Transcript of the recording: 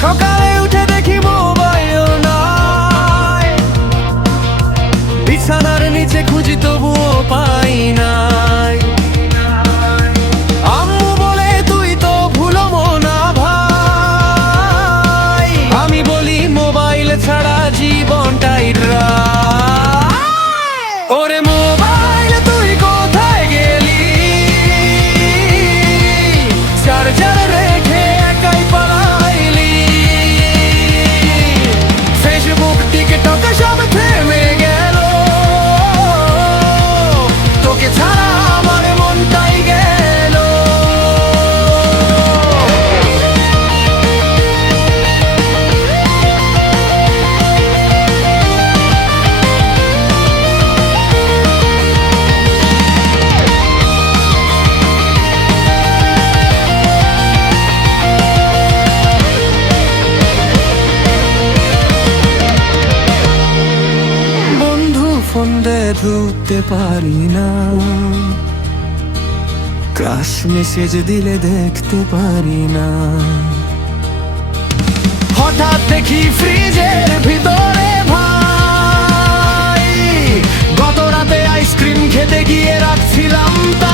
সকালে উঠে দেখি মোবাইল নাই, বিছানার নিচে খুঁজি তবুও পাই নাই। আম্মু বলে তুই তো ভুলো না ভাই, আমি বলি মোবাইল ছাড়া জীবনটাই রায়। ওরে মোবাইল তুই কোথায় গেলি, চার্জার রেখে একাই পালাইলি। ফেসবুক টিকটক সব থেমে গেল, তোকে ছাড়া আমার মনটাই গেল। বন্ধু ফোন দে ধরতে পারি না, ক্লাস মেসেজ দিলে দেখতে পারি না। হঠাৎ দেখি ফ্রিজের ভিতরে ভাই, গত রাতে আইসক্রিম খেতে গিয়ে রাখছিলাম তা